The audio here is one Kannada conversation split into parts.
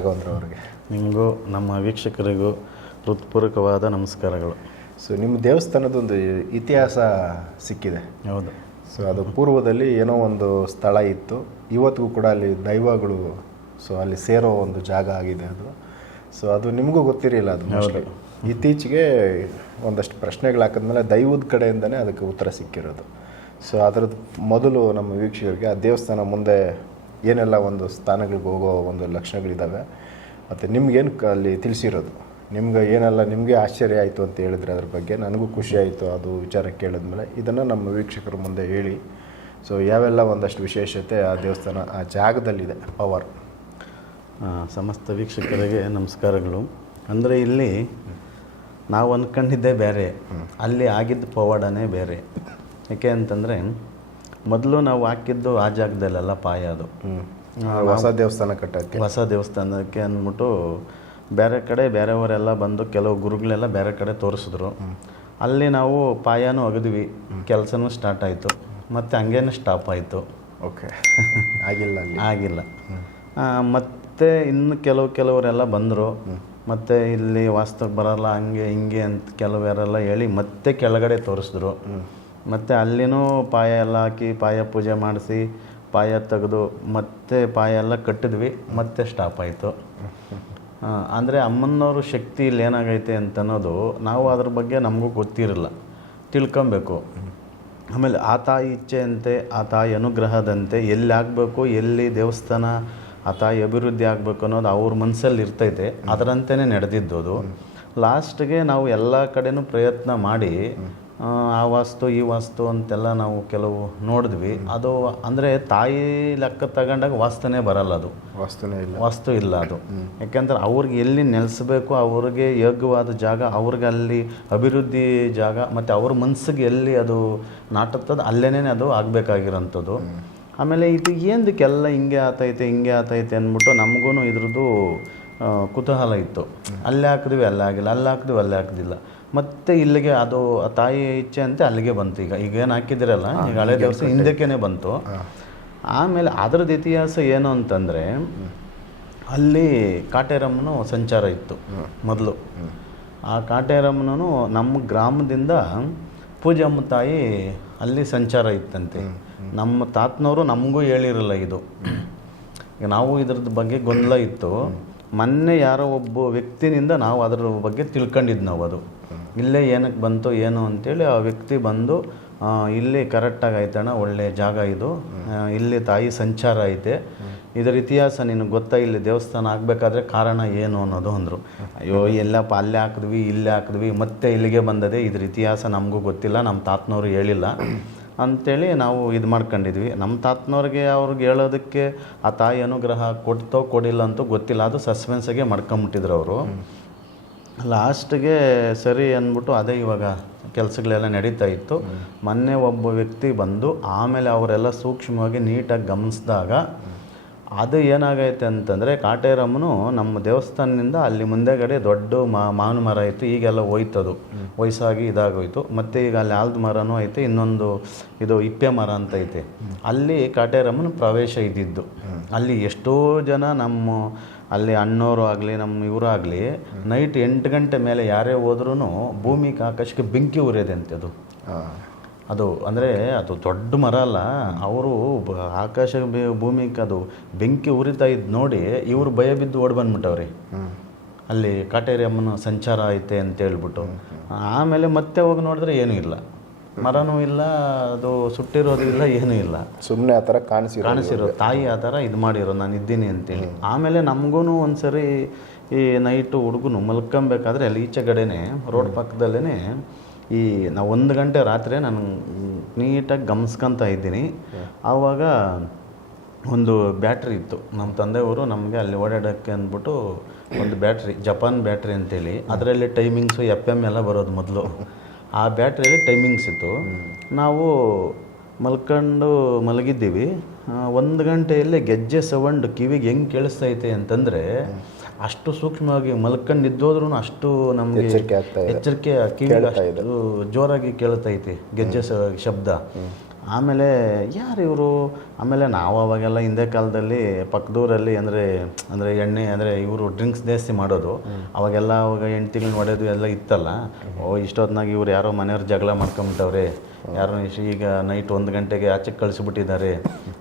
ರಾಘವೇಂದ್ರ ಅವರಿಗೆ. ನಿಮಗೂ ನಮ್ಮ ವೀಕ್ಷಕರಿಗೂ ಹೃತ್ಪೂರ್ವಕವಾದ ನಮಸ್ಕಾರಗಳು. ಸೊ ನಿಮ್ಮ ದೇವಸ್ಥಾನದೊಂದು ಇತಿಹಾಸ ಸಿಕ್ಕಿದೆ. ಹೌದು. ಸೊ ಅದು ಪೂರ್ವದಲ್ಲಿ ಏನೋ ಒಂದು ಸ್ಥಳ ಇತ್ತು. ಇವತ್ತಿಗೂ ಕೂಡ ಅಲ್ಲಿ ದೈವಗಳು ಸೊ ಅಲ್ಲಿ ಸೇರೋ ಒಂದು ಜಾಗ ಆಗಿದೆ ಅದು. ಸೊ ಅದು ನಿಮಗೂ ಗೊತ್ತಿರಲಿಲ್ಲ ಅದು ಮೋಸ್ಟ್ಲಿ ಇತ್ತೀಚೆಗೆ ಒಂದಷ್ಟು ಪ್ರಶ್ನೆಗಳು ಹಾಕಿದ್ಮೇಲೆ ದೈವದ ಕಡೆಯಿಂದನೇ ಅದಕ್ಕೆ ಉತ್ತರ ಸಿಕ್ಕಿರೋದು. ಸೊ ಅದರದ್ದು ಮೊದಲು ನಮ್ಮ ವೀಕ್ಷಕರಿಗೆ ಆ ದೇವಸ್ಥಾನ ಮುಂದೆ ಏನೆಲ್ಲ ಒಂದು ಸ್ಥಾನಗಳಿಗೆ ಹೋಗೋ ಒಂದು ಲಕ್ಷಣಗಳಿದ್ದಾವೆ ಮತ್ತು ನಿಮ್ಗೇನು ಕ- ಅಲ್ಲಿ ತಿಳಿಸಿರೋದು? ನಿಮ್ಗೆ ಏನೆಲ್ಲ ನಿಮಗೆ ಆಶ್ಚರ್ಯ ಆಯಿತು ಅಂತ ಹೇಳಿದ್ರೆ ಅದ್ರ ಬಗ್ಗೆ ನನಗೂ ಖುಷಿ ಆಯಿತು ಅದು ವಿಚಾರ ಕೇಳಿದ್ಮೇಲೆ ಇದನ್ನು ನಮ್ಮ ವೀಕ್ಷಕರ ಮುಂದೆ ಹೇಳಿ. ಸೊ ಯಾವೆಲ್ಲ ಒಂದಷ್ಟು ವಿಶೇಷತೆ ಆ ದೇವಸ್ಥಾನ ಆ ಜಾಗದಲ್ಲಿದೆ? ಪವರ್ ಸಮಸ್ತ ವೀಕ್ಷಕರಿಗೆ ನಮಸ್ಕಾರಗಳು. ಅಂದರೆ ಇಲ್ಲಿ ನಾವು ಅಂದ್ಕೊಂಡಿದ್ದೇ ಬೇರೆ. ಅಲ್ಲಿ ಆಗಿದ್ದ ಪವಾಡನೇ ಬೇರೆ. ಯಾಕೆ ಅಂತಂದರೆ ಮೊದಲು ನಾವು ಹಾಕಿದ್ದು ಆ ಜಾಗದಲ್ಲೆಲ್ಲ ಪಾಯ ಅದು. ಹೊಸ ದೇವಸ್ಥಾನ ಕಟ್ಟೋಕ್ಕೆ? ಹೊಸ ದೇವಸ್ಥಾನಕ್ಕೆ ಅಂದ್ಬಿಟ್ಟು ಬೇರೆ ಕಡೆ ಬೇರೆಯವರೆಲ್ಲ ಬಂದು ಕೆಲವು ಗುರುಗಳೆಲ್ಲ ಬೇರೆ ಕಡೆ ತೋರಿಸಿದ್ರು. ಅಲ್ಲಿ ನಾವು ಪಾಯನೂ ಒಗೆದ್ವಿ. ಕೆಲಸನೂ ಸ್ಟಾರ್ಟ್ ಆಯಿತು. ಮತ್ತು ಹಂಗೇನೆ ಸ್ಟಾಪ್ ಆಯಿತು. ಓಕೆ. ಆಗಿಲ್ಲ ಆಗಿಲ್ಲ. ಮತ್ತು ಮತ್ತೆ ಇನ್ನು ಕೆಲವು ಕೆಲವರೆಲ್ಲ ಬಂದರು. ಮತ್ತೆ ಇಲ್ಲಿ ವಾಸ್ತವಕ್ಕೆ ಬರಲ್ಲ ಹಂಗೆ ಹಿಂಗೆ ಅಂತ ಕೆಲವರೆಲ್ಲ ಹೇಳಿ ಮತ್ತೆ ಕೆಳಗಡೆ ತೋರಿಸಿದ್ರು. ಮತ್ತೆ ಅಲ್ಲಿನೂ ಪಾಯ ಎಲ್ಲ ಹಾಕಿ ಪಾಯ ಪೂಜೆ ಮಾಡಿಸಿ ಪಾಯ ತೆಗೆದು ಮತ್ತೆ ಪಾಯ ಎಲ್ಲ ಕಟ್ಟಿದ್ವಿ ಮತ್ತೆ ಸ್ಟಾಪ್ ಆಯಿತು. ಅಂದರೆ ಅಮ್ಮನವ್ರ ಶಕ್ತಿ ಇಲ್ಲಿ ಏನಾಗೈತೆ ಅಂತನ್ನೋದು ನಾವು ಅದ್ರ ಬಗ್ಗೆ ನಮಗೂ ಗೊತ್ತಿರಲ್ಲ ತಿಳ್ಕೊಬೇಕು. ಆಮೇಲೆ ಆ ತಾಯಿ ಇಚ್ಛೆಯಂತೆ ಆ ತಾಯಿ ಅನುಗ್ರಹದಂತೆ ಎಲ್ಲಿ ಆಗಬೇಕು ಎಲ್ಲಿ ದೇವಸ್ಥಾನ ಆ ತಾಯಿ ಅಭಿವೃದ್ಧಿ ಆಗಬೇಕು ಅನ್ನೋದು ಅವ್ರ ಮನಸ್ಸಲ್ಲಿ ಇರ್ತೈತೆ ಅದರಂತೆಯೇ ನಡೆದಿದ್ದು ಅದು ಲಾಸ್ಟ್ಗೆ ನಾವು ಎಲ್ಲ ಕಡೆನೂ ಪ್ರಯತ್ನ ಮಾಡಿ ಆ, ವಾಸ್ತು ಈ ವಾಸ್ತು ಅಂತೆಲ್ಲ ನಾವು ಕೆಲವು ನೋಡಿದ್ವಿ. ಅದು ಅಂದರೆ ತಾಯಿ ಲೆಕ್ಕ ತಗೊಂಡಾಗ ವಾಸ್ತುನೇ ಬರಲ್ಲ ಅದು. ವಾಸ್ತುನೇ ಇಲ್ಲ. ವಾಸ್ತು ಇಲ್ಲ ಅದು. ಯಾಕೆಂದ್ರೆ ಅವ್ರಿಗೆ ಎಲ್ಲಿ ನೆಲೆಸಬೇಕು ಅವ್ರಿಗೆ ಯೋಗ್ಯವಾದ ಜಾಗ ಅವ್ರಿಗೆ ಅಲ್ಲಿ ಅಭಿವೃದ್ಧಿ ಜಾಗ ಮತ್ತು ಅವ್ರ ಮನಸ್ಸಿಗೆ ಎಲ್ಲಿ ಅದು ನಾಟುತ್ತದೆ ಅಲ್ಲೇನೇ ಅದು ಆಗಬೇಕಾಗಿರೋಂಥದ್ದು. ಆಮೇಲೆ ಇದು ಏನದಕ್ಕೆಲ್ಲ ಹಿಂಗೆ ಆತೈತೆ ಹಿಂಗೆ ಆತೈತೆ ಅಂದ್ಬಿಟ್ಟು ನಮಗೂ ಇದ್ರದ್ದು ಕುತೂಹಲ ಇತ್ತು. ಅಲ್ಲಿ ಹಾಕಿದ್ವಿ ಅಲ್ಲೇ ಆಗಿಲ್ಲ ಅಲ್ಲಿ ಹಾಕಿದ್ವಿ ಅಲ್ಲೇ ಹಾಕಿದಿಲ್ಲ. ಮತ್ತೆ ಇಲ್ಲಿಗೆ ಅದು ಆ ತಾಯಿ ಇಚ್ಛೆ ಅಂತ ಅಲ್ಲಿಗೆ ಬಂತು. ಈಗ ಈಗ ಏನು ಹಾಕಿದ್ರಲ್ಲ ಈಗ ಹಳೆ ದಿವಸ ಹಿಂದಕ್ಕೇನೆ ಬಂತು. ಆಮೇಲೆ ಅದರದ್ದು ಇತಿಹಾಸ ಏನು ಅಂತಂದರೆ ಅಲ್ಲಿ ಕಾಟೇರಮ್ಮನ ಸಂಚಾರ ಇತ್ತು ಮೊದಲು. ಆ ಕಾಟೇರಮ್ಮನೂ ನಮ್ಮ ಗ್ರಾಮದಿಂದ ಪೂಜಮ್ಮ ತಾಯಿ ಅಲ್ಲಿ ಸಂಚಾರ ಇತ್ತಂತೆ. ನಮ್ಮ ತಾತನವರು ನಮಗೂ ಹೇಳಿರಲ್ಲ ಇದು. ಈಗ ನಾವು ಇದ್ರದ್ದು ಬಗ್ಗೆ ಗೊಂದಲ ಇತ್ತು. ಮೊನ್ನೆ ಯಾರೋ ಒಬ್ಬ ವ್ಯಕ್ತಿನಿಂದ ನಾವು ಅದರ ಬಗ್ಗೆ ತಿಳ್ಕೊಂಡಿದ್ದು ನಾವು ಅದು ಇಲ್ಲೇ ಏನಕ್ಕೆ ಬಂತು ಏನು ಅಂತೇಳಿ ಆ ವ್ಯಕ್ತಿ ಬಂದು ಇಲ್ಲಿ ಕರೆಕ್ಟಾಗಿ ಆಯ್ತಣ್ಣ, ಒಳ್ಳೆ ಜಾಗ ಇದು. ಇಲ್ಲಿ ತಾಯಿ ಸಂಚಾರ ಐತೆ. ಇದರ ಇತಿಹಾಸ ನಿನಗೆ ಗೊತ್ತಾ? ಇಲ್ಲಿ ದೇವಸ್ಥಾನ ಆಗಬೇಕಾದ್ರೆ ಕಾರಣ ಏನು ಅನ್ನೋದು ಅಂದರು. ಅಯ್ಯೋ ಎಲ್ಲಪ್ಪ ಅಲ್ಲೇ ಹಾಕಿದ್ವಿ, ಇಲ್ಲೇ ಹಾಕಿದ್ವಿ, ಮತ್ತೆ ಇಲ್ಲಿಗೆ ಬಂದದೆ. ಇದ್ರ ಇತಿಹಾಸ ನಮಗೂ ಗೊತ್ತಿಲ್ಲ ನಮ್ಮ ತಾತನವರು ಹೇಳಿಲ್ಲ. ಅಂಥೇಳಿ ನಾವು ಇದು ಮಾಡ್ಕೊಂಡಿದ್ವಿ. ನಮ್ಮ ತಾತನವ್ರಿಗೆ ಅವ್ರಿಗೆ ಹೇಳೋದಕ್ಕೆ ಆ ತಾಯಿ ಅನುಗ್ರಹ ಕೊಡ್ತೋ, ಕೊಡಿಲ್ಲ ಅಂತೂ ಗೊತ್ತಿಲ್ಲ. ಅದು ಸಸ್ಪೆನ್ಸಾಗೆ ಮಾಡ್ಕೊಂಬಿಟ್ಟಿದ್ರು ಅವರು. ಲಾಸ್ಟ್ಗೆ ಸರಿ ಅಂದ್ಬಿಟ್ಟು ಅದೇ ಇವಾಗ ಕೆಲಸಗಳೆಲ್ಲ ನಡೀತಾ ಇತ್ತು. ಮೊನ್ನೆ ಒಬ್ಬ ವ್ಯಕ್ತಿ ಬಂದು ಆಮೇಲೆ ಅವರೆಲ್ಲ ಸೂಕ್ಷ್ಮವಾಗಿ ನೀಟಾಗಿ ಗಮನಿಸಿದಾಗ ಅದು ಏನಾಗೈತೆ ಅಂತಂದರೆ ಕಾಟೇರಮ್ಮನು ನಮ್ಮ ದೇವಸ್ಥಾನದಿಂದ ಅಲ್ಲಿ ಮುಂದೆಗಡೆ ದೊಡ್ಡ ಮಾ, ಮಾವಿನ ಮರ ಇತ್ತು, ಈಗೆಲ್ಲ ಹೋಯ್ತದು. ವಯಸ್ಸಾಗಿ ಇದಾಗೋಯ್ತು. ಮತ್ತು ಈಗ ಅಲ್ಲಿ ಆಲ್ದ ಮರನೂ ಐತೆ, ಇನ್ನೊಂದು ಇದು ಇಪ್ಪೆ ಮರ ಅಂತ ಐತೆ. ಅಲ್ಲಿ ಕಾಟೇರಮ್ಮನ ಪ್ರವೇಶ ಇದ್ದಿದ್ದು. ಅಲ್ಲಿ ಎಷ್ಟೋ ಜನ ನಮ್ಮ ಅಲ್ಲಿ ಅಣ್ಣವರು ಆಗಲಿ ನಮ್ಮ ಇವರು ಆಗಲಿ ನೈಟ್ ಎಂಟು ಗಂಟೆ ಮೇಲೆ ಯಾರೇ ಹೋದ್ರೂ ಭೂಮಿಗೆ ಆಕಾಶಕ್ಕೆ ಬೆಂಕಿ ಉರಿಯೋದೆ ಅಂತೆ ಅದು. ಅದು ಅಂದರೆ ಅದು ದೊಡ್ಡ ಮರ ಅಲ್ಲ ಅವರು ಆಕಾಶ ಭೂಮಿಗೆ ಅದು ಬೆಂಕಿ ಉರಿತಾ ಇದ್ದು ನೋಡಿ ಇವರು ಭಯ ಬಿದ್ದು ಓಡಿ ಬಂದ್ಬಿಟ್ಟವ್ರಿ. ಅಲ್ಲಿ ಕಾಟೇರಿ ಅಮ್ಮನ ಸಂಚಾರ ಐತೆ ಅಂತ ಹೇಳ್ಬಿಟ್ಟು. ಆಮೇಲೆ ಮತ್ತೆ ಹೋಗಿ ನೋಡಿದ್ರೆ ಏನೂ ಇಲ್ಲ. ಮರನೂ ಇಲ್ಲ ಅದು ಸುಟ್ಟಿರೋದು ಇಲ್ಲ ಏನೂ ಇಲ್ಲ. ಸುಮ್ಮನೆ ಆ ಥರ ಕಾಣಿಸಿ ಕಾಣಿಸಿರೋ ತಾಯಿ ಆ ಥರ ಇದು ಮಾಡಿರೋ ನಾನು ಇದ್ದೀನಿ ಅಂತೇಳಿ. ಆಮೇಲೆ ನಮಗೂ ಒಂದ್ಸರಿ ಈ ನೈಟು ಹುಡುಗನು ಮಲ್ಕೊಬೇಕಾದ್ರೆ ಅಲ್ಲಿ ಈಚೆ ಕಡೆನೇ ರೋಡ್ ಪಕ್ಕದಲ್ಲೇ ಈ ನಾವು ಒಂದು ಗಂಟೆ ರಾತ್ರಿ ನಾನು ನೀಟಾಗಿ ಗಮನಿಸ್ಕೊಂತ ಇದ್ದೀನಿ. ಆವಾಗ ಒಂದು ಬ್ಯಾಟ್ರಿ ಇತ್ತು. ನಮ್ಮ ತಂದೆಯವರು ನಮಗೆ ಅಲ್ಲಿ ಓಡಾಡೋಕ್ಕೆ ಅಂದ್ಬಿಟ್ಟು ಒಂದು ಬ್ಯಾಟ್ರಿ ಜಪಾನ್ ಬ್ಯಾಟ್ರಿ ಅಂತೇಳಿ. ಅದರಲ್ಲಿ ಟೈಮಿಂಗ್ಸು ಎಫ್ ಎಂ ಎಲ್ಲ ಬರೋದು ಮೊದಲು. ಆ ಬ್ಯಾಟ್ರಿಯಲ್ಲಿ ಟೈಮಿಂಗ್ಸ್ ಇತ್ತು. ನಾವು ಮಲ್ಕೊಂಡು ಮಲಗಿದ್ದೀವಿ. ಒಂದು ಗಂಟೆಯಲ್ಲಿ ಗೆಜ್ಜೆ ಸೌಂಡ್ ಕಿವಿಗೆ ಹೆಂಗೆ ಕೇಳಿಸ್ತೈತೆ ಅಂತಂದರೆ ಅಷ್ಟು ಸೂಕ್ಷ್ಮವಾಗಿ ಮಲ್ಕೊಂಡು ನಿದ್ದೋದ್ರೂ ಅಷ್ಟು ನಮಗೆ ಎಚ್ಚರಿಕೆ ಕಿವಿಗೆ ಅಷ್ಟು ಜೋರಾಗಿ ಕೇಳ್ತೈತಿ ಗೆಜ್ಜೆ ಶಬ್ದ. ಆಮೇಲೆ ಯಾರು ಇವರು? ಆಮೇಲೆ ನಾವು ಅವಾಗೆಲ್ಲ ಹಿಂದೆ ಕಾಲದಲ್ಲಿ ಪಕ್ಕದೂರಲ್ಲಿ ಅಂದರೆ ಅಂದರೆ ಎಣ್ಣೆ, ಅಂದರೆ ಇವರು ಡ್ರಿಂಕ್ಸ್ ಜಾಸ್ತಿ ಮಾಡೋದು. ಅವಾಗೆಲ್ಲ ಅವಾಗ ಹೆಂಡ್ತಿಗಳನ್ನ ಹೊಡೆಯೋದು ಎಲ್ಲ ಇತ್ತಲ್ಲ. ಓ ಇಷ್ಟೊತ್ತಿನಾಗ ಇವ್ರು ಯಾರೋ ಮನೆಯವ್ರು ಜಗಳ ಮಾಡ್ಕೊಂಬಿಟ್ಟವ್ರೆ. ಯಾರೋ ಈಗ ನೈಟ್ ಒಂದು ಗಂಟೆಗೆ ಆಚೆ ಕಳಿಸ್ಬಿಟ್ಟಿದ್ದಾರೆ.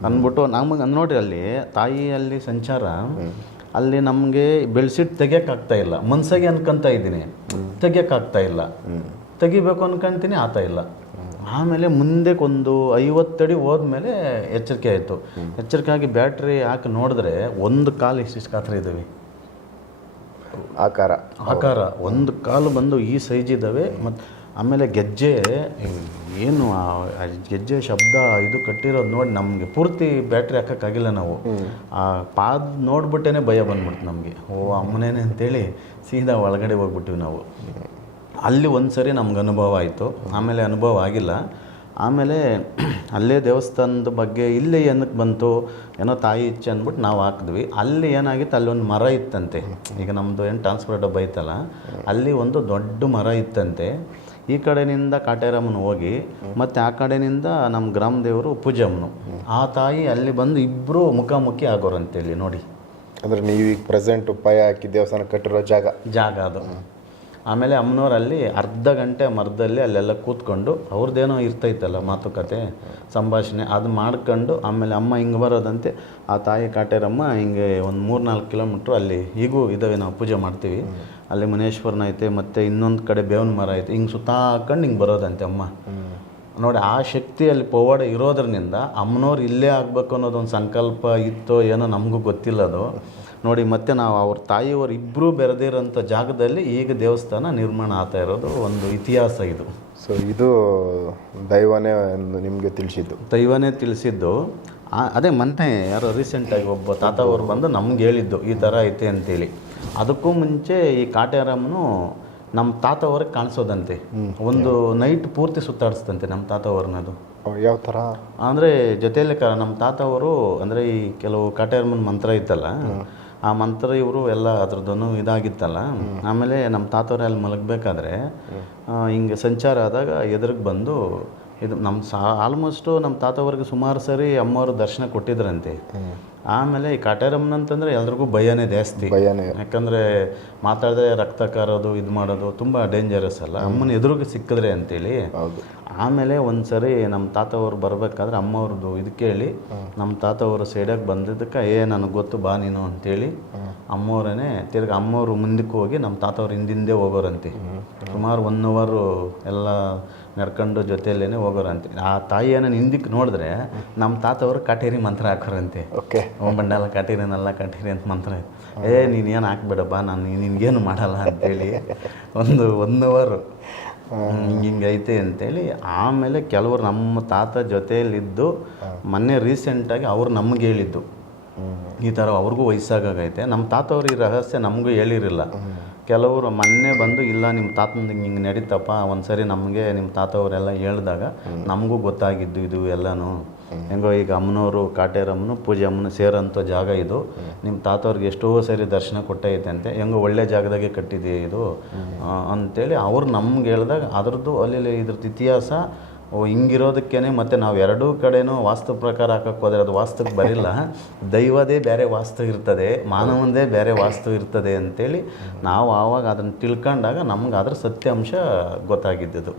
ಅಂದ್ಬಿಟ್ಟು ನಮಗೆ ನೋಡಿ ಅಲ್ಲಿ ತಾಯಿ ಅಲ್ಲಿ ಸಂಚಾರ, ಅಲ್ಲಿ ನಮಗೆ ಬೆಳ್ಸಿಟ್ಟು ತೆಗಿಯೋಕ್ಕಾಗ್ತಾ ಇಲ್ಲ. ಮನ್ಸಾಗೆ ಅನ್ಕೊಂತ ಇದ್ದೀನಿ. ತೆಗಿಯೋಕ್ಕಾಗ್ತಾ ಇಲ್ಲ. ತೆಗಿಬೇಕು ಅನ್ಕೊಂತೀನಿ, ಆತ ಇಲ್ಲ. ಆಮೇಲೆ ಮುಂದೆ ಒಂದು ಐವತ್ತಡಿ ಹೋದ್ಮೇಲೆ ಎಚ್ಚರಿಕೆ ಆಯಿತು. ಎಚ್ಚರಿಕೆ ಆಗಿ ಬ್ಯಾಟ್ರಿ ಹಾಕಿ ನೋಡಿದ್ರೆ ಒಂದು ಕಾಲು ಇಷ್ಟಿಷ್ಟು ಗಾತ್ರ ಇದ್ದಾವೆ ಆಕಾರ. ಆಕಾರ. ಒಂದು ಕಾಲು ಬಂದು ಈ ಸೈಜ್ ಇದ್ದಾವೆ ಮತ್ತು ಆಮೇಲೆ ಗೆಜ್ಜೆ ಏನು ಗೆಜ್ಜೆ ಶಬ್ದ ಇದು ಕಟ್ಟಿರೋದು ನೋಡಿ ನಮಗೆ ಪೂರ್ತಿ ಬ್ಯಾಟ್ರಿ ಹಾಕೋಕ್ಕಾಗಿಲ್ಲ ನಾವು. ಆ ಪಾದ ನೋಡ್ಬಿಟ್ಟೇ ಭಯ ಬಂದ್ಬಿಡ್ತು ನಮಗೆ. ಓ ಅಮ್ಮನೇನೆ ಅಂತೇಳಿ ಸೀದಾ ಒಳಗಡೆ ಹೋಗ್ಬಿಟ್ಟಿವಿ ನಾವು. ಅಲ್ಲಿ ಒಂದು ಸರಿ ನಮ್ಗೆ ಅನುಭವ ಆಯಿತು. ಆಮೇಲೆ ಅನುಭವ ಆಗಿಲ್ಲ. ಆಮೇಲೆ ಅಲ್ಲೇ ದೇವಸ್ಥಾನದ ಬಗ್ಗೆ ಇಲ್ಲೇ ಏನಕ್ಕೆ ಬಂತು ಏನೋ ತಾಯಿ ಇಚ್ಛೆ ಅಂದ್ಬಿಟ್ಟು ನಾವು ಹಾಕಿದ್ವಿ. ಅಲ್ಲಿ ಏನಾಗಿತ್ತು ಅಲ್ಲಿ ಒಂದು ಮರ ಇತ್ತಂತೆ. ಈಗ ನಮ್ಮದು ಏನು ಟ್ರಾನ್ಸ್ಫರ್ ಡಬ್ಬ ಐತಲ್ಲ ಅಲ್ಲಿ ಒಂದು ದೊಡ್ಡ ಮರ ಇತ್ತಂತೆ. ಈ ಕಡೆಯಿಂದ ಕಾಟೇರಮ್ಮನ ಹೋಗಿ ಮತ್ತು ಆ ಕಡೆಯಿಂದ ನಮ್ಮ ಗ್ರಾಮ ದೇವರು ಪೂಜಮ್ಮನು. ಆ ತಾಯಿ ಅಲ್ಲಿ ಬಂದು ಇಬ್ಬರು ಮುಖಾಮುಖಿ ಆಗೋರಂತೇಳಿ ನೋಡಿ. ಅಂದ್ರೆ ನೀವು ಈಗ ಪ್ರೆಸೆಂಟ್ ಉಪಾಯ ಹಾಕಿ ದೇವಸ್ಥಾನ ಕಟ್ಟಿರೋ ಜಾಗ. ಜಾಗ ಅದು. ಆಮೇಲೆ ಅಮ್ಮನವರಲ್ಲಿ ಅರ್ಧ ಗಂಟೆ ಮರದಲ್ಲಿ ಅಲ್ಲೆಲ್ಲ ಕೂತ್ಕೊಂಡು ಅವ್ರದ್ದೇನೋ ಇರ್ತೈತಲ್ಲ ಮಾತುಕತೆ, ಸಂಭಾಷಣೆ, ಅದು ಮಾಡ್ಕೊಂಡು ಆಮೇಲೆ ಅಮ್ಮ ಹಿಂಗೆ ಬರೋದಂತೆ ಆ ತಾಯಿ ಕಾಟೇರಮ್ಮ ಹಿಂಗೆ ಒಂದು ಮೂರು ನಾಲ್ಕು ಕಿಲೋಮೀಟ್ರು ಅಲ್ಲಿ ಈಗೂ ಇದ್ದಾವೆ ನಾವು ಪೂಜೆ ಮಾಡ್ತೀವಿ. ಅಲ್ಲಿ ಮುನೇಶ್ವರನ ಐತೆ, ಮತ್ತು ಇನ್ನೊಂದು ಕಡೆ ಬೇವನ ಮರ ಐತೆ, ಹಿಂಗೆ ಸುತ್ತ ಹಾಕೊಂಡು ಹಿಂಗೆ ಬರೋದಂತೆ ಅಮ್ಮ. ನೋಡಿ, ಆ ಶಕ್ತಿ ಅಲ್ಲಿ ಪವಾಡ ಇರೋದ್ರಿಂದ ಅಮ್ಮನವ್ರು ಇಲ್ಲೇ ಆಗಬೇಕು ಅನ್ನೋದೊಂದು ಸಂಕಲ್ಪ ಇತ್ತೋ ಏನೋ ನಮಗೂ ಗೊತ್ತಿಲ್ಲ ಅದು ನೋಡಿ ಮತ್ತೆ ನಾವು ಅವ್ರ ತಾಯಿಯವರು ಇಬ್ಬರೂ ಬೆರೆದಿರೋಂಥ ಜಾಗದಲ್ಲಿ ಈಗ ದೇವಸ್ಥಾನ ನಿರ್ಮಾಣ ಆಗ್ತಾ ಇರೋದು ಒಂದು ಇತಿಹಾಸ ಇದು. ಸೊ ಇದು ದೈವನೇ ನಿಮಗೆ ತಿಳಿಸಿದ್ದು. ದೈವನೇ ತಿಳಿಸಿದ್ದು. ಅದೇ ಮೊನ್ನೆ ಯಾರೋ ರೀಸೆಂಟಾಗಿ ಒಬ್ಬ ತಾತ ಅವರು ಬಂದು ನಮ್ಗೆ ಹೇಳಿದ್ದು ಈ ಥರ ಐತೆ ಅಂತೇಳಿ. ಅದಕ್ಕೂ ಮುಂಚೆ ಈ ಕಾಟೇರಮ್ಮನು ನಮ್ಮ ತಾತವ್ರಿಗೆ ಕಾಣಿಸೋದಂತೆ. ಒಂದು ನೈಟ್ ಪೂರ್ತಿ ಸುತ್ತಾಡಿಸ್ತಂತೆ ನಮ್ಮ ತಾತವ್ರನ್ನದು. ಯಾವ ಥರ? ಅಂದರೆ ಜೊತೆಯಲ್ಲಿ ಕ ನಮ್ಮ ತಾತವರು ಅಂದರೆ ಈ ಕೆಲವು ಕಾಟ್ಯಾರಮ್ಮನ ಮಂತ್ರ ಇತ್ತಲ್ಲ ಆ ಮಂತ್ರ ಇವರು ಎಲ್ಲ ಅದ್ರದ್ದು ಇದಾಗಿತ್ತಲ್ಲ? ಆಮೇಲೆ ನಮ್ಮ ತಾತವ್ರು ಅಲ್ಲಿ ಮಲಗಬೇಕಾದ್ರೆ ಹಿಂಗೆ ಸಂಚಾರ ಆದಾಗ ಎದುರಿಗೆ ಬಂದು ಇದು ನಮ್ಮ ಸಾ ಆಲ್ಮೋಸ್ಟು ನಮ್ಮ ತಾತವ್ರಿಗೆ ಸುಮಾರು ಸರಿ ಅಮ್ಮವರು ದರ್ಶನ ಕೊಟ್ಟಿದ್ರಂತೆ. ಆಮೇಲೆ ಈ ಕಾಟೇರಮ್ಮನ ಅಂತಂದರೆ ಎಲ್ರಿಗೂ ಭಯನೇ ಜಾಸ್ತಿ. ಭಯನೇ. ಯಾಕಂದರೆ ಮಾತಾಡಿದ್ರೆ ರಕ್ತ ಕಾರೋದು ಇದು ಮಾಡೋದು ತುಂಬ ಡೇಂಜರಸ್ ಅಲ್ಲ. ಅಮ್ಮನ ಎದುರಿಗೆ ಸಿಕ್ಕಿದ್ರೆ ಅಂತೇಳಿ. ಆಮೇಲೆ ಒಂದು ಸರಿ ನಮ್ಮ ತಾತವ್ರು ಬರಬೇಕಾದ್ರೆ ಅಮ್ಮವ್ರದ್ದು ಇದು ಕೇಳಿ ನಮ್ಮ ತಾತವರು ಸೈಡಾಗಿ ಬಂದಿದ್ದಕ್ಕೆ ಏ ನನಗೆ ಗೊತ್ತು ಬಾ ನೀನು ಅಂತೇಳಿ ಅಮ್ಮವ್ರೇ ತಿರ್ಗಿ ಅಮ್ಮವರು ಮುಂದಕ್ಕೆ ಹೋಗಿ ನಮ್ಮ ತಾತವ್ರು ಹಿಂದಿಂದೆ ಹೋಗೋರಂತೆ. ಸುಮಾರು ಒನ್ ಅವರು ಎಲ್ಲ ನಡ್ಕೊಂಡು ಜೊತೆಯಲ್ಲೇ ಹೋಗೋರಂತೆ. ಆ ತಾಯಿಯನ್ನು ಹಿಂದಕ್ಕೆ ನೋಡಿದ್ರೆ ನಮ್ಮ ತಾತವರು ಕಾಟೇರಿ ಮಂತ್ರ ಹಾಕೋರಂತೆ. ಓಕೆ ಓಂ ಬಂಡಾಲ ಕಾಟೇರಿನಲ್ಲ ಕಾಟೀರಿ ಅಂತ ಮಂತ್ರ ಏ ನೀನು ನೀನೇನು ಹಾಕ್ಬೇಡಪ್ಪ ನಾನು ನಿನಗೇನು ಮಾಡಲ್ಲ ಅಂತೇಳಿ ಒಂದು ಒನ್ ಅವರು ಹಿಂಗೆ ಐತೆ ಅಂತೇಳಿ ಆಮೇಲೆ ಕೆಲವರು ನಮ್ಮ ತಾತ ಜೊತೆಯಲ್ಲಿದ್ದು ಮೊನ್ನೆ ರೀಸೆಂಟಾಗಿ ಅವ್ರು ನಮ್ಗೆ ಹೇಳಿದ್ದು. ಈ ಥರ ಅವ್ರಿಗೂ ವಯಸ್ಸಾಗೈತೆ ನಮ್ಮ ತಾತವ್ರು ಈ ರಹಸ್ಯ ನಮಗೂ ಹೇಳಿರಲಿಲ್ಲ. ಕೆಲವರು ಮೊನ್ನೆ ಬಂದು ಇಲ್ಲ ನಿಮ್ಮ ತಾತಂದು ಹಿಂಗೆ ನಡೀತಪ್ಪ ಒಂದ್ಸರಿ ನಮಗೆ ನಿಮ್ಮ ತಾತವರೆಲ್ಲ ಹೇಳಿದಾಗ ನಮಗೂ ಗೊತ್ತಾಗಿದ್ದು ಇದು ಎಲ್ಲನೂ. ಹೆಂಗೋ ಈಗ ಅಮ್ಮನವರು ಕಾಟೇರಮ್ಮನು ಪೂಜೆ ಅಮ್ಮನ ಸೇರೋಂಥ ಜಾಗ ಇದು. ನಿಮ್ಮ ತಾತವ್ರಿಗೆ ಎಷ್ಟೋ ಸರಿ ದರ್ಶನ ಕೊಟ್ಟೈತೆ ಅಂತೆ. ಹೆಂಗೋ ಒಳ್ಳೆ ಜಾಗದಾಗೆ ಕಟ್ಟಿದೆ ಇದು? ಅಂತೇಳಿ ಅವ್ರು ನಮ್ಗೆ ಹೇಳಿದಾಗ ಅದ್ರದ್ದು ಅಲ್ಲಿ ಇದ್ರದ್ದು ಇತಿಹಾಸ ಓ ಹಿಂಗಿರೋದಕ್ಕೇನೆ ಮತ್ತು ನಾವು ಎರಡೂ ಕಡೆನೂ ವಾಸ್ತು ಪ್ರಕಾರ ಹಾಕಕ್ಕೆ ಹೋದರೆ ಅದು ವಾಸ್ತುಕ್ಕೆ ಬರಿಲ್ಲ. ದೈವದೇ ಬೇರೆ ವಾಸ್ತು ಇರ್ತದೆ ಮಾನವಂದೇ ಬೇರೆ ವಾಸ್ತು ಇರ್ತದೆ ಅಂತೇಳಿ ನಾವು ಆವಾಗ ಅದನ್ನು ತಿಳ್ಕೊಂಡಾಗ ನಮ್ಗೆ ಅದರ ಸತ್ಯಾಂಶ ಗೊತ್ತಾಗಿದ್ದದು.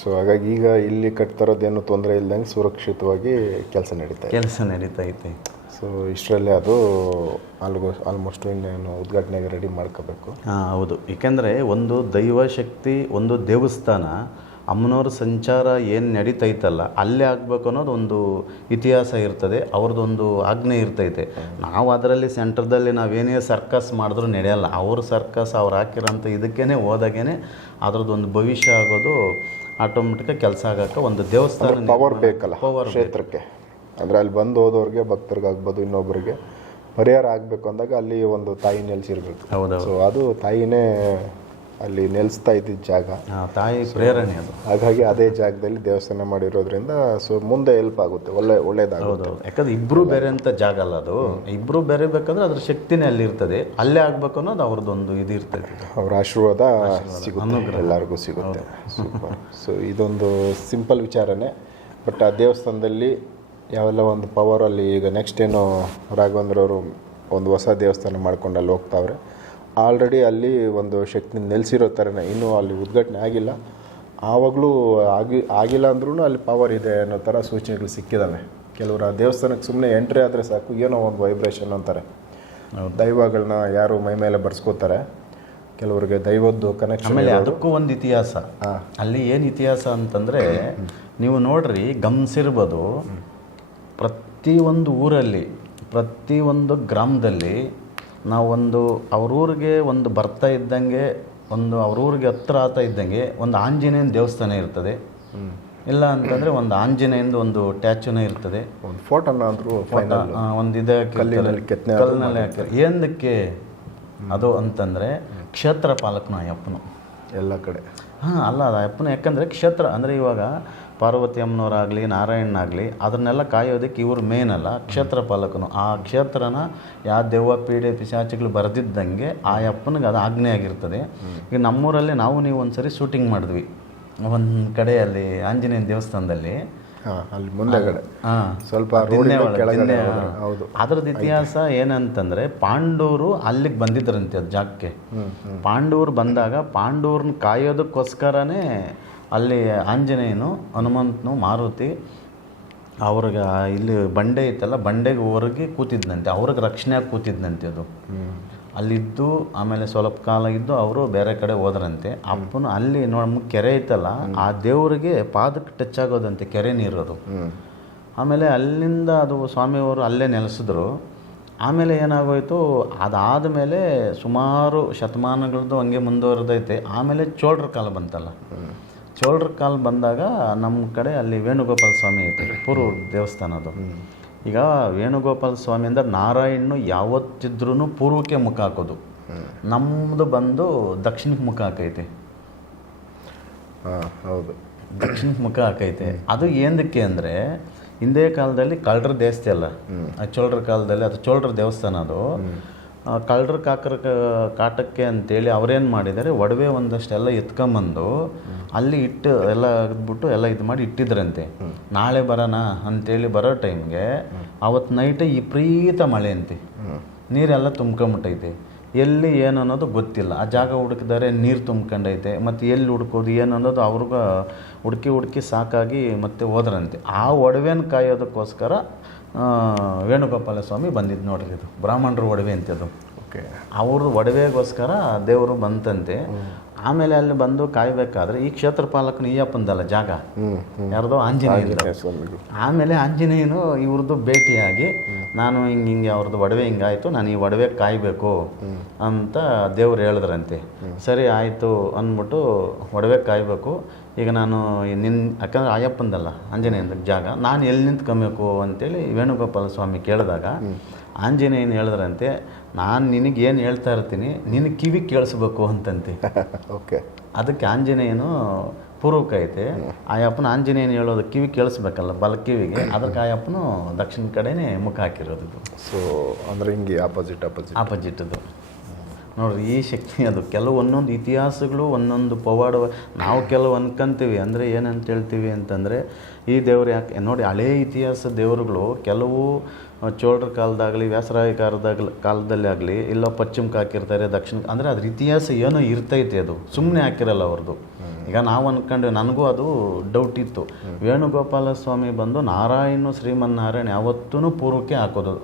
ಸೊ ಹಾಗಾಗಿ ಈಗ ಇಲ್ಲಿ ಕಟ್ತಿರೋದೇನು ತೊಂದರೆ ಇಲ್ದಂಗೆ ಸುರಕ್ಷಿತವಾಗಿ ಕೆಲಸ ನಡೀತಾ ಕೆಲಸ ಕೆಲಸ ನಡೀತೈತೆ ಸೊ ಇಷ್ಟರಲ್ಲೇ ಅದು ಆಲ್ಗೋ ಆಲ್ಮೋಸ್ಟ್ ಇನ್ನೇನು ಉದ್ಘಾಟನೆಗೆ ರೆಡಿ ಮಾಡ್ಕೋಬೇಕು. ಹಾಂ ಹೌದು. ಏಕೆಂದರೆ ಒಂದು ದೈವ ಶಕ್ತಿ ಒಂದು ದೇವಸ್ಥಾನ ಅಮ್ಮನವ್ರ ಸಂಚಾರ ಏನು ನಡೀತೈತಲ್ಲ ಅಲ್ಲೇ ಆಗಬೇಕು ಅನ್ನೋದು ಒಂದು ಇತಿಹಾಸ ಇರ್ತದೆ ಅವ್ರದ್ದೊಂದು ಆಜ್ಞೆ ಇರ್ತೈತೆ. ನಾವು ಅದರಲ್ಲಿ ಸೆಂಟ್ರದಲ್ಲಿ ನಾವೇನೇ ಸರ್ಕಸ್ ಮಾಡಿದ್ರೂ ನಡೆಯಲ್ಲ. ಅವ್ರ ಸರ್ಕಸ್ ಅವ್ರು ಹಾಕಿರೋಂಥ ಇದಕ್ಕೇ ಹೋದಾಗೇ ಅದ್ರದ್ದೊಂದು ಭವಿಷ್ಯ ಆಗೋದು ಆಟೋಮೆಟಿಕಾಗಿ ಕೆಲಸ ಆಗೋಕ್ಕೆ ಒಂದು ದೇವಸ್ಥಾನ ಪವರ್ ಬೇಕಲ್ಲ ಪವರ್ ಕ್ಷೇತ್ರಕ್ಕೆ. ಅಂದರೆ ಅಲ್ಲಿ ಬಂದು ಹೋದವ್ರಿಗೆ ಭಕ್ತರಿಗಾಗ್ಬೋದು ಇನ್ನೊಬ್ಬರಿಗೆ ಪರಿಹಾರ ಆಗಬೇಕು ಅಂದಾಗ ಅಲ್ಲಿ ಒಂದು ತಾಯಿ ನೆಲೆಸಿರ್ಬೇಕು ಹೌದು ಸೊ ಅದು ತಾಯಿನೇ ಅಲ್ಲಿ ನೆಲೆಸ್ತಾ ಇದ್ದಿದ್ದ ಜಾಗ. ತಾಯಿ ಪ್ರೇರಣೆ ಅದು. ಹಾಗಾಗಿ ಅದೇ ಜಾಗದಲ್ಲಿ ದೇವಸ್ಥಾನ ಮಾಡಿರೋದ್ರಿಂದ ಸೊ ಮುಂದೆ ಹೆಲ್ಪ್ ಆಗುತ್ತೆ ಒಳ್ಳೆ ಒಳ್ಳೇದಾಗುತ್ತೆ. ಯಾಕಂದ್ರೆ ಇಬ್ರು ಬೇರೆ ಅಂತ ಜಾಗ ಅಲ್ಲ ಅದು. ಇಬ್ರು ಬೇರೆ ಬೇಕಂದ್ರೆ ಅದ್ರ ಶಕ್ತಿನೇ ಅಲ್ಲಿ ಇರ್ತದೆ ಅಲ್ಲೇ ಆಗ್ಬೇಕು ಅನ್ನೋದು ಅವ್ರದ್ದೊಂದು ಇದು ಇರ್ತದೆ. ಅವ್ರ ಆಶೀರ್ವಾದ ಸಿಗುತ್ತೆ ಎಲ್ಲರಿಗೂ ಸಿಗುತ್ತೆ. ಸೂಪರ್ ಸೊ ಇದೊಂದು ಸಿಂಪಲ್ ವಿಚಾರನೇ. ಬಟ್ ಆ ದೇವಸ್ಥಾನದಲ್ಲಿ ಯಾವೆಲ್ಲ ಒಂದು ಪವರ್ ಅಲ್ಲಿ ಈಗ ನೆಕ್ಸ್ಟ್ ಏನು ರಾಘವೇಂದ್ರವರು ಒಂದು ಹೊಸ ದೇವಸ್ಥಾನ ಮಾಡ್ಕೊಂಡು ಅಲ್ಲಿ ಹೋಗ್ತಾವ್ರೆ. ಆಲ್ರೆಡಿ ಅಲ್ಲಿ ಒಂದು ಶಕ್ತಿ ನೆಲೆಸಿರೋ ಥರನೇ ಇನ್ನೂ ಅಲ್ಲಿ ಉದ್ಘಾಟನೆ ಆಗಿಲ್ಲ. ಆವಾಗಲೂ ಆಗಿ ಆಗಿಲ್ಲ ಅಂದ್ರೂ ಅಲ್ಲಿ ಪವರ್ ಇದೆ ಅನ್ನೋ ಥರ ಸೂಚನೆಗಳು ಸಿಕ್ಕಿದ್ದಾವೆ ಕೆಲವರು ಆ ದೇವಸ್ಥಾನಕ್ಕೆ ಸುಮ್ಮನೆ ಎಂಟ್ರಿ ಆದರೆ ಸಾಕು ಏನೋ ಒಂದು ವೈಬ್ರೇಷನ್ ಅಂತಾರೆ. ದೈವಗಳನ್ನ ಯಾರು ಮೈ ಮೇಲೆ ಬರ್ಸ್ಕೋತಾರೆ. ಕೆಲವರಿಗೆ ದೈವದ್ದು ಕನೆಕ್ಷನ್ ಆಮೇಲೆ ಅದಕ್ಕೂ ಒಂದು ಇತಿಹಾಸ. ಅಲ್ಲಿ ಏನು ಇತಿಹಾಸ ಅಂತಂದರೆ ನೀವು ನೋಡ್ರಿ ಗಮನಿಸಿರ್ಬೋದು ಪ್ರತಿಯೊಂದು ಊರಲ್ಲಿ ಪ್ರತಿಯೊಂದು ಗ್ರಾಮದಲ್ಲಿ ನಾವೊಂದು ಅವ್ರೂರಿಗೆ ಒಂದು ಬರ್ತಾ ಇದ್ದಂಗೆ ಒಂದು ಅವ್ರೂರಿಗೆ ಹತ್ರ ಆತ ಇದ್ದಂಗೆ ಒಂದು ಆಂಜನೇಯನ ದೇವಸ್ಥಾನ ಇರ್ತದೆ. ಇಲ್ಲ ಅಂತಂದರೆ ಒಂದು ಆಂಜನೇಯಂದು ಒಂದು ಟ್ಯಾಚುನೇ ಇರ್ತದೆ. ಒಂದು ಫೋಟೋನ ಫೈನಲ್ ಒಂದು ಇದೆ ಕಲ್ಲಿನಲ್ಲಿ ಕೆತ್ತನೆ ಕಲ್ಲಿನಲ್ಲಿ ಹಾಕಿರ್ತಾರೆ. ಏನಕ್ಕೆ ಅದು ಅಂತಂದರೆ ಕ್ಷೇತ್ರ ಪಾಲಕನ ಅಯ್ಯಪ್ಪನು. ಎಲ್ಲ ಕಡೆ. ಹಾಂ ಅಲ್ಲ ಅದು ಅಯ್ಯಪ್ಪನ. ಯಾಕಂದರೆ ಕ್ಷೇತ್ರ ಅಂದರೆ ಇವಾಗ ಪಾರ್ವತಿ ಅಮ್ಮನವರಾಗಲಿ ನಾರಾಯಣನಾಗಲಿ ಅದನ್ನೆಲ್ಲ ಕಾಯೋದಕ್ಕೆ ಇವರು ಮೇನ್ ಅಲ್ಲ ಕ್ಷೇತ್ರ ಪಾಲಕನು. ಆ ಕ್ಷೇತ್ರನ ಯಾವ ದೆವ್ವ ಪೀಡೆ ಪಿಶಾಚಿಗಳು ಬರೆದಿದ್ದಂಗೆ ಆ ಅಪ್ಪನಿಗೆ ಅದು ಆಜ್ಞೆ ಆಗಿರ್ತದೆ. ಈಗ ನಮ್ಮೂರಲ್ಲಿ ನಾವು ನೀವು ಒಂದ್ಸರಿ ಶೂಟಿಂಗ್ ಮಾಡಿದ್ವಿ. ಒಂದು ಕಡೆಯಲ್ಲಿ ಆಂಜನೇಯನ ದೇವಸ್ಥಾನದಲ್ಲಿ. ಅಲ್ಲಿ ಸ್ವಲ್ಪ ಹೌದು. ಅದ್ರದ್ದು ಇತಿಹಾಸ ಏನಂತಂದ್ರೆ ಪಾಂಡವರು ಅಲ್ಲಿಗೆ ಬಂದಿದ್ರಂತೆ ಅದು ಜಾಗಕ್ಕೆ. ಪಾಂಡವರು ಬಂದಾಗ ಪಾಂಡೂರ್ನ ಕಾಯೋದಕ್ಕೋಸ್ಕರನೇ ಅಲ್ಲಿ ಆಂಜನೇಯನು ಹನುಮಂತನು ಮಾರುತಿ ಅವ್ರಿಗೆ ಇಲ್ಲಿ ಬಂಡೆ ಐತಲ್ಲ ಬಂಡೆಗೆ ಹೊರಗೆ ಕೂತಿದ್ನಂತೆ. ಅವ್ರಿಗೆ ರಕ್ಷಣೆಯಾಗಿ ಕೂತಿದ್ನಂತೆ ಅದು. ಅಲ್ಲಿದ್ದು ಆಮೇಲೆ ಸ್ವಲ್ಪ ಕಾಲ ಇದ್ದು ಅವರು ಬೇರೆ ಕಡೆ ಹೋದ್ರಂತೆ. ಅಪ್ಪನು ಅಲ್ಲಿ ನಮ್ಮ ಕೆರೆ ಐತಲ್ಲ ಆ ದೇವರಿಗೆ ಪಾದಕ್ಕೆ ಟಚ್ ಆಗೋದಂತೆ ಕೆರೆ ನೀರದು ಆಮೇಲೆ ಅಲ್ಲಿಂದ ಅದು ಸ್ವಾಮಿಯವರು ಅಲ್ಲೇ ನೆಲೆಸಿದ್ರು. ಆಮೇಲೆ ಏನಾಗೋಯ್ತು ಅದಾದ ಮೇಲೆ ಸುಮಾರು ಶತಮಾನಗಳದ್ದು ಹಂಗೆ ಮುಂದುವರೆದೈತೆ. ಆಮೇಲೆ ಚೋಳರ ಕಾಲ ಬಂತಲ್ಲ. ಚೋಳರ ಕಾಲ ಬಂದಾಗ ನಮ್ಮ ಕಡೆ ಅಲ್ಲಿ ವೇಣುಗೋಪಾಲ ಸ್ವಾಮಿ ಐತೆ ಪೂರ್ವ ದೇವಸ್ಥಾನ ಅದು. ಈಗ ವೇಣುಗೋಪಾಲ ಸ್ವಾಮಿ ಅಂದ್ರೆ ನಾರಾಯಣನು ಯಾವತ್ತಿದ್ರೂ ಪೂರ್ವಕ್ಕೆ ಮುಖ ಹಾಕೋದು. ನಮ್ಮದು ಬಂದು ದಕ್ಷಿಣಕ್ಕೆ ಮುಖ ಹಾಕೈತೆ. ಹೌದು. ದಕ್ಷಿಣಕ್ಕೆ ಮುಖ ಹಾಕೈತೆ. ಅದು ಏನಕ್ಕೆ ಅಂದರೆ ಹಿಂದೆ ಕಾಲದಲ್ಲಿ ಕಳ್ಳರ ದೇವಸ್ಥೆ ಅಲ್ಲ. ಆ ಚೋಳರ ಕಾಲದಲ್ಲಿ ಅದು ಚೋಳರ ದೇವಸ್ಥಾನ ಅದು. ಕಳ್ಳರ ಕಾಕರ ಕಾಟಕ್ಕೆ ಅಂತೇಳಿ ಅವ್ರೇನು ಮಾಡಿದ್ದಾರೆ, ಒಡವೆ ಒಂದಷ್ಟೆಲ್ಲ ಎತ್ಕೊಂಬಂದು ಅಲ್ಲಿ ಇಟ್ಟು ಎಲ್ಲ ಬಿಟ್ಟು ಎಲ್ಲ ಇದು ಮಾಡಿ ಇಟ್ಟಿದ್ರಂತೆ. ನಾಳೆ ಬರೋಣ ಅಂತೇಳಿ ಬರೋ ಟೈಮ್ಗೆ ಅವತ್ತು ನೈಟ್ ವಿಪರೀತ ಮಳೆ ಅಂತೆ. ನೀರೆಲ್ಲ ತುಂಬ್ಕೊಂಬಿಟ್ಟೈತೆ. ಎಲ್ಲಿ ಏನು ಅನ್ನೋದು ಗೊತ್ತಿಲ್ಲ. ಆ ಜಾಗ ಹುಡುಕಿದರೆ ನೀರು ತುಂಬ್ಕೊಂಡೈತೆ ಮತ್ತು ಎಲ್ಲಿ ಹುಡ್ಕೋದು ಏನು ಅನ್ನೋದು ಅವ್ರಿಗ ಹುಡುಕಿ ಹುಡುಕಿ ಸಾಕಾಗಿ ಮತ್ತೆ ಹೋದ್ರಂತೆ. ಆ ಒಡವೆನ ಕಾಯೋದಕ್ಕೋಸ್ಕರ ವೇಣುಗೋಪಾಲ ಸ್ವಾಮಿ ಬಂದಿದ್ದು ನೋಡ್ರಿ ಇದು. ಬ್ರಾಹ್ಮಣರ ಒಡವೆ ಅಂತಿದು ಓಕೆ ಅವ್ರದ್ದು ಒಡವೆಗೋಸ್ಕರ ದೇವರು ಬಂತಂತೆ. ಆಮೇಲೆ ಅಲ್ಲಿ ಬಂದು ಕಾಯ್ಬೇಕಾದ್ರೆ ಈ ಕ್ಷೇತ್ರ ಪಾಲಕನು ಈಯಪ್ಪಂದಲ್ಲ ಜಾಗ. ಹ್ಞೂ ಹ್ಞೂ ಯಾರ್ದೋ ಆಂಜನೇಯ ಆಮೇಲೆ ಆಂಜನೇಯನು ಇವ್ರದ್ದು ಭೇಟಿಯಾಗಿ ನಾನು ಹಿಂಗೆ ಹಿಂಗೆ ಅವ್ರದ್ದು ಒಡವೆ ಹಿಂಗಾಯ್ತು ನಾನು ಈ ಒಡವೆ ಕಾಯಬೇಕು ಅಂತ ದೇವ್ರು ಹೇಳಿದ್ರಂತೆ. ಸರಿ ಆಯಿತು ಅಂದ್ಬಿಟ್ಟು ಒಡವೆ ಕಾಯಬೇಕು. ಈಗ ನಾನು ನಿನ್ನ ಯಾಕಂದ್ರೆ ಅಯ್ಯಪ್ಪಂದಲ್ಲ ಆಂಜನೇಯನ ಜಾಗ ನಾನು ಎಲ್ಲಿ ನಿಂತ್ಕೊಬೇಕು ಅಂತೇಳಿ ವೇಣುಗೋಪಾಲ ಸ್ವಾಮಿ ಕೇಳಿದಾಗ ಆಂಜನೇಯನ್ ಹೇಳಿದ್ರಂತೆ ನಾನು ನಿನಗೆ ಏನು ಹೇಳ್ತಾ ಇರ್ತೀನಿ ನಿನಗೆ ಕಿವಿ ಕೇಳಿಸ್ಬೇಕು ಅಂತಂತೆ. ಓಕೆ ಅದಕ್ಕೆ ಆಂಜನೇಯನು ಪೂರ್ವಕ್ಕೆ ಐತೆ ಆಯಪ್ಪನ ಆಂಜನೇಯನ ಹೇಳೋದು ಕಿವಿ ಕೇಳಿಸ್ಬೇಕಲ್ಲ ಬಲ ಕಿವಿಗೆ ಅದಕ್ಕೆ ಆ ಅಪ್ಪನು ದಕ್ಷಿಣ ಕಡೆನೇ ಮುಖ ಹಾಕಿರೋದು ಸೊ ಅಂದರೆ ಹಿಂಗೆ ಆಪೋಸಿಟ್ ಆಪೋಸಿಟ್ ಅದು ನೋಡ್ರಿ ಈ ಶಕ್ತಿ ಅದು. ಕೆಲವು ಒಂದೊಂದು ಇತಿಹಾಸಗಳು ಒಂದೊಂದು ಪವಾಡ ನಾವು ಕೆಲವು ಅನ್ಕಂತೀವಿ ಅಂದರೆ ಏನಂತ ಹೇಳ್ತೀವಿ ಅಂತಂದರೆ ಈ ದೇವ್ರು ಯಾಕೆ ನೋಡಿ ಹಳೇ ಇತಿಹಾಸ ದೇವರುಗಳು ಕೆಲವು ಚೋಳರ ಕಾಲದಾಗಲಿ ವ್ಯಾಸರಾಯ ಕಾಲದಾಗ ಕಾಲದಲ್ಲಿ ಆಗಲಿ, ಇಲ್ಲ ಪಶ್ಚಿಮಕ್ಕೆ ಹಾಕಿರ್ತಾರೆ, ದಕ್ಷಿಣ ಅಂದರೆ ಅದ್ರ ಇತಿಹಾಸ ಏನೋ ಇರ್ತೈತೆ ಅದು. ಸುಮ್ಮನೆ ಹಾಕಿರಲ್ಲ ಅವ್ರದ್ದು ಈಗ ನಾವು ಅಂದ್ಕೊಂಡು ನನಗೂ ಅದು ಡೌಟ್ ಇತ್ತು. ವೇಣುಗೋಪಾಲ ಸ್ವಾಮಿ ಬಂದು ನಾರಾಯಣ ಶ್ರೀಮನ್ನಾರಾಯಣ ಯಾವತ್ತೂ ಪೂರ್ವಕ್ಕೆ ಹಾಕೋದು.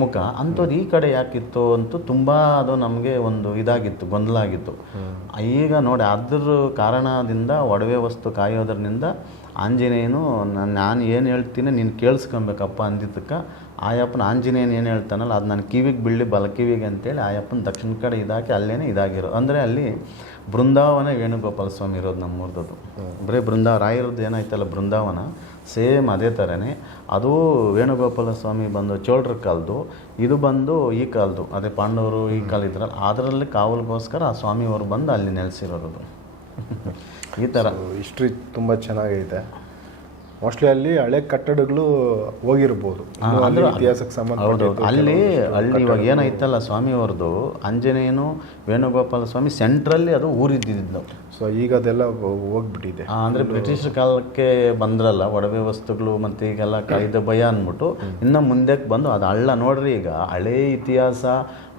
ಮುಖ, ಅಂಥದ್ದು ಈ ಕಡೆ ಯಾಕಿತ್ತು ಅಂತೂ ತುಂಬ ಅದು ನಮಗೆ ಒಂದು ಇದಾಗಿತ್ತು ಗೊಂದಲ ಆಗಿತ್ತು ಈಗ ನೋಡಿ, ಅದ್ರ ಕಾರಣದಿಂದ, ಒಡವೆ ವಸ್ತು ಕಾಯೋದ್ರಿಂದ ಆಂಜನೇಯನು, ನಾನು ನಾನು ಏನು ಹೇಳ್ತೀನಿ, ನೀನು ಕೇಳಿಸ್ಕೊಬೇಕಪ್ಪ ಅಂದಿದ್ದಕ್ಕೆ ಆಯಪ್ಪನ ಆಂಜನೇಯನ ಏನು ಹೇಳ್ತಾನಲ್ಲ, ಅದು ನನ್ನ ಕಿವಿಗೆ ಬೀಳಿ ಬಲ ಕಿವಿಗೆ ಅಂತೇಳಿ ಆಯಪ್ಪನ ದಕ್ಷಿಣ ಕಡೆ ಇದಾಕಿ ಅಲ್ಲೇ ಇದಾಗಿರೋ ಅಂದರೆ ಅಲ್ಲಿ ಬೃಂದಾವನ ವೇಣುಗೋಪಾಲ ಸ್ವಾಮಿ ಇರೋದು ನಮ್ಮೂರ್ದದು ಬರೀ ಬೃಂದಾವನ ರಾಯರದ್ದು ಏನಾಯ್ತಲ್ಲ ಬೃಂದಾವನ? ಸೇಮ್ ಅದೇ ಥರನೇ ಅದು ವೇಣುಗೋಪಾಲ ಸ್ವಾಮಿ ಬಂದು ಚೋಳರ ಕಾಲದ್ದು ಇದು ಬಂದು ಈ ಕಾಲದ್ದು ಅದೇ ಪಾಂಡವರು ಈ ಕಾಲ ಇದ್ರಲ್ಲ, ಅದರಲ್ಲಿ ಕಾವಲ್ಗೋಸ್ಕರ ಆ ಸ್ವಾಮಿಯವರು ಬಂದು ಅಲ್ಲಿ ನೆಲೆಸಿರೋದು. ಈ ಥರ ಹಿಸ್ಟ್ರಿ ತುಂಬ ಚೆನ್ನಾಗೈತೆ. ಮೋಸ್ಟ್ಲಿ ಅಲ್ಲಿ ಹಳೆ ಕಟ್ಟಡಗಳು ಹೋಗಿರ್ಬೋದು. ಅಂದ್ರೆ ಇತಿಹಾಸಕ್ಕೆ ಸಂಬಂಧ ಅಲ್ಲಿ ಅಲ್ಲಿ ಇವಾಗ ಏನಾಯ್ತಲ್ಲ ಸ್ವಾಮಿಯವ್ರದ್ದು ಆಂಜನೇಯನು ವೇಣುಗೋಪಾಲ ಸ್ವಾಮಿ ಸೆಂಟ್ರಲ್ಲಿ ಅದು ಊರಿದ್ದಿದ್ದು. ಸೊ ಈಗ ಅದೆಲ್ಲ ಹೋಗ್ಬಿಟ್ಟಿದೆ. ಅಂದ್ರೆ ಬ್ರಿಟಿಷ್ ಕಾಲಕ್ಕೆ ಬಂದ್ರಲ್ಲ ಒಡವೆ ವಸ್ತುಗಳು ಮತ್ತು ಈಗೆಲ್ಲ ಕಾಯ್ದ ಭಯ ಅಂದ್ಬಿಟ್ಟು ಇನ್ನು ಮುಂದಕ್ಕೆ ಬಂದು ಅದು ಹಳ್ಳ ನೋಡ್ರಿ ಈಗ. ಹಳೇ ಇತಿಹಾಸ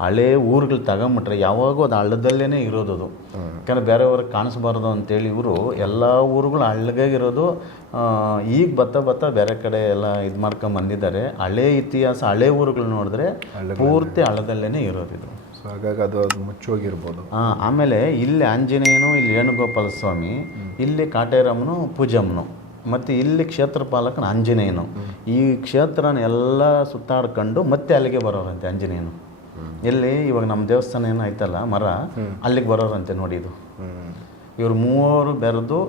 ಹಳೇ ಊರುಗಳು ತಗೊಂಬಿಟ್ರೆ ಯಾವಾಗೂ ಅದು ಹಳ್ಳದಲ್ಲೇ ಇರೋದು ಅದು. ಯಾಕಂದ್ರೆ ಬೇರೆಯವ್ರಿಗೆ ಕಾಣಿಸ್ಬಾರ್ದು ಅಂತೇಳಿ ಇವರು ಎಲ್ಲ ಊರುಗಳು ಹಳ್ಳಗೆ ಇರೋದು. ಈಗ ಬತ್ತ ಬತ್ತ ಬೇರೆ ಕಡೆ ಎಲ್ಲ ಇದು ಮಾಡ್ಕೊಂಡ್ ಬಂದಿದ್ದಾರೆ ಹಳೇ ಇತಿಹಾಸ ಹಳೆ ಊರುಗಳು ನೋಡಿದ್ರೆ ಪೂರ್ತಿ ಹಳ್ಳದಲ್ಲೇ ಇರೋದು ಇದು. ಸೊ ಹಾಗಾಗಿ ಅದು ಅದು ಮುಚ್ಚೋಗಿರ್ಬೋದು. ಆಮೇಲೆ ಇಲ್ಲಿ ಆಂಜನೇಯನು ಇಲ್ಲಿ ವೇಣುಗೋಪಾಲ ಸ್ವಾಮಿ ಇಲ್ಲಿ ಕಾಟೇರಮ್ಮನು ಪೂಜಮ್ಮನು ಮತ್ತು ಇಲ್ಲಿ ಕ್ಷೇತ್ರ ಪಾಲಕನ ಆಂಜನೇಯನು. ಈ ಕ್ಷೇತ್ರನ ಎಲ್ಲ ಸುತ್ತಾಡ್ಕೊಂಡು ಮತ್ತೆ ಅಲ್ಲಿಗೆ ಬರೋರಂತೆ ಆಂಜನೇಯನು. ಎಲ್ಲಿ? ಇವಾಗ ನಮ್ಮ ದೇವಸ್ಥಾನ ಏನೋ ಐತಲ್ಲ ಮರ ಅಲ್ಲಿಗೆ ಬರೋರಂತೆ ನೋಡಿ ಇದು. ಇವರು ಮೂವರು ಬೆರೆದು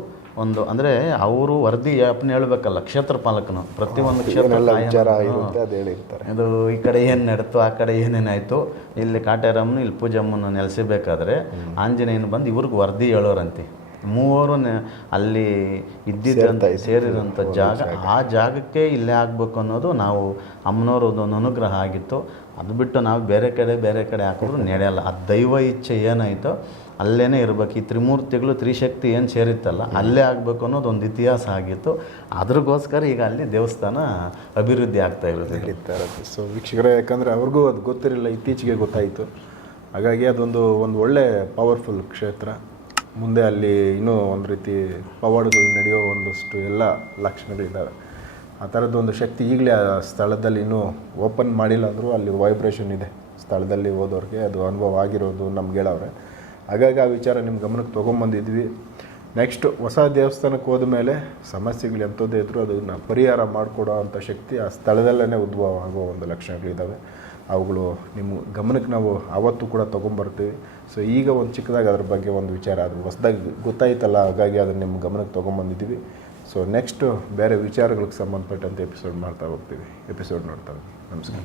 ಒಂದು ಅಂದರೆ ಅವರು ವರದಿ ಯಾಪನೆ ಹೇಳ್ಬೇಕಲ್ಲ ಕ್ಷೇತ್ರ ಪಾಲಕನು. ಪ್ರತಿಯೊಂದು ಕ್ಷೇತ್ರ ಹೇಳಿರ್ತಾರೆ ಇದು ಈ ಕಡೆ ಏನು ನಡೀತು ಆ ಕಡೆ ಏನೇನಾಯಿತು ಇಲ್ಲಿ ಕಾಟೇರಮ್ಮನ ಇಲ್ಲಿ ಪೂಜಮ್ಮನ ನೆಲೆಸಬೇಕಾದ್ರೆ ಆಂಜನೇಯನ ಬಂದು ಇವ್ರಿಗೆ ವರದಿ ಹೇಳೋರಂತೆ. ಮೂವರು ಅಲ್ಲಿ ಇದ್ದಿದ್ದಂಥ ಸೇರಿರೋಂಥ ಜಾಗ ಆ ಜಾಗಕ್ಕೆ ಇಲ್ಲೇ ಆಗಬೇಕು ಅನ್ನೋದು ನಾವು ಅಮ್ಮನವ್ರದ್ದು ಒಂದು ಅನುಗ್ರಹ ಆಗಿತ್ತು. ಅದು ಬಿಟ್ಟು ನಾವು ಬೇರೆ ಕಡೆ ಬೇರೆ ಕಡೆ ಹಾಕಿದ್ರು ನಡೆಯಲ್ಲ. ಆ ದೈವ ಇಚ್ಛೆ ಏನಾಯಿತೋ ಅಲ್ಲೇ ಇರಬೇಕು. ಈ ತ್ರಿಮೂರ್ತಿಗಳು ತ್ರಿಶಕ್ತಿ ಏನು ಸೇರಿತ್ತಲ್ಲ ಅಲ್ಲೇ ಆಗಬೇಕು ಅನ್ನೋದು ಒಂದು ಇತಿಹಾಸ ಆಗಿತ್ತು. ಅದ್ರಗೋಸ್ಕರ ಈಗ ಅಲ್ಲಿ ದೇವಸ್ಥಾನ ಅಭಿವೃದ್ಧಿ ಆಗ್ತಾ ಇರೋದು. ನಡೀತಾ ಇರುತ್ತೆ ಸೊ ವೀಕ್ಷಕರೇ ಯಾಕಂದರೆ ಅವ್ರಿಗೂ ಅದು ಗೊತ್ತಿರಲಿಲ್ಲ ಇತ್ತೀಚೆಗೆ ಗೊತ್ತಾಯಿತು. ಹಾಗಾಗಿ ಅದೊಂದು ಒಂದು ಒಳ್ಳೆ ಪವರ್ಫುಲ್ ಕ್ಷೇತ್ರ. ಮುಂದೆ ಅಲ್ಲಿ ಇನ್ನೂ ಒಂದು ರೀತಿ ಪವಾಡಗಳು ನಡೆಯೋ ಒಂದಷ್ಟು ಎಲ್ಲ ಲಕ್ಷಣಗಳಿದ್ದಾವೆ ಆ ಥರದ್ದು ಒಂದು ಶಕ್ತಿ ಈಗಲೇ ಆ ಸ್ಥಳದಲ್ಲಿ ಇನ್ನೂ ಓಪನ್ ಮಾಡಿಲ್ಲ ಅಂದರೂ ಅಲ್ಲಿ ವೈಬ್ರೇಷನ್ ಇದೆ. ಸ್ಥಳದಲ್ಲಿ ಹೋದವ್ರಿಗೆ ಅದು ಅನುಭವ ಆಗಿರೋದು ನಮ್ಗೆ ಹಾಗಾಗಿ ಆ ವಿಚಾರ ನಿಮ್ಮ ಗಮನಕ್ಕೆ ತೊಗೊಂಬಂದಿದ್ವಿ. ನೆಕ್ಸ್ಟ್ ಹೊಸ ದೇವಸ್ಥಾನಕ್ಕೆ ಹೋದ ಮೇಲೆ ಸಮಸ್ಯೆಗಳು ಎಂಥದ್ದೇ ಇದ್ದರೂ ಅದನ್ನು ಪರಿಹಾರ ಮಾಡಿಕೊಡೋ ಅಂಥ ಶಕ್ತಿ ಆ ಸ್ಥಳದಲ್ಲೇ ಉದ್ಭವ ಆಗೋ ಒಂದು ಲಕ್ಷಣಗಳಿದ್ದಾವೆ. ಅವುಗಳು ನಿಮ್ಮ ಗಮನಕ್ಕೆ ನಾವು ಆವತ್ತು ಕೂಡ ತೊಗೊಂಬರ್ತೀವಿ. ಸೊ ಈಗ ಒಂದು ಚಿಕ್ಕದಾಗಿ ಅದ್ರ ಬಗ್ಗೆ ಒಂದು ವಿಚಾರ ಅದು ಹೊಸದಾಗಿ ಗೊತ್ತಾಯ್ತಲ್ಲ, ಹಾಗಾಗಿ ಅದನ್ನು ನಿಮ್ಮ ಗಮನಕ್ಕೆ ತೊಗೊಂಬಂದಿದ್ದೀವಿ. ಸೊ ನೆಕ್ಸ್ಟು ಬೇರೆ ವಿಚಾರಗಳಿಗೆ ಸಂಬಂಧಪಟ್ಟಂತೆ ಎಪಿಸೋಡ್ ಮಾಡ್ತಾ ಹೋಗ್ತೀವಿ. ಎಪಿಸೋಡ್ ನೋಡ್ತಾ ನಮಸ್ಕಾರ.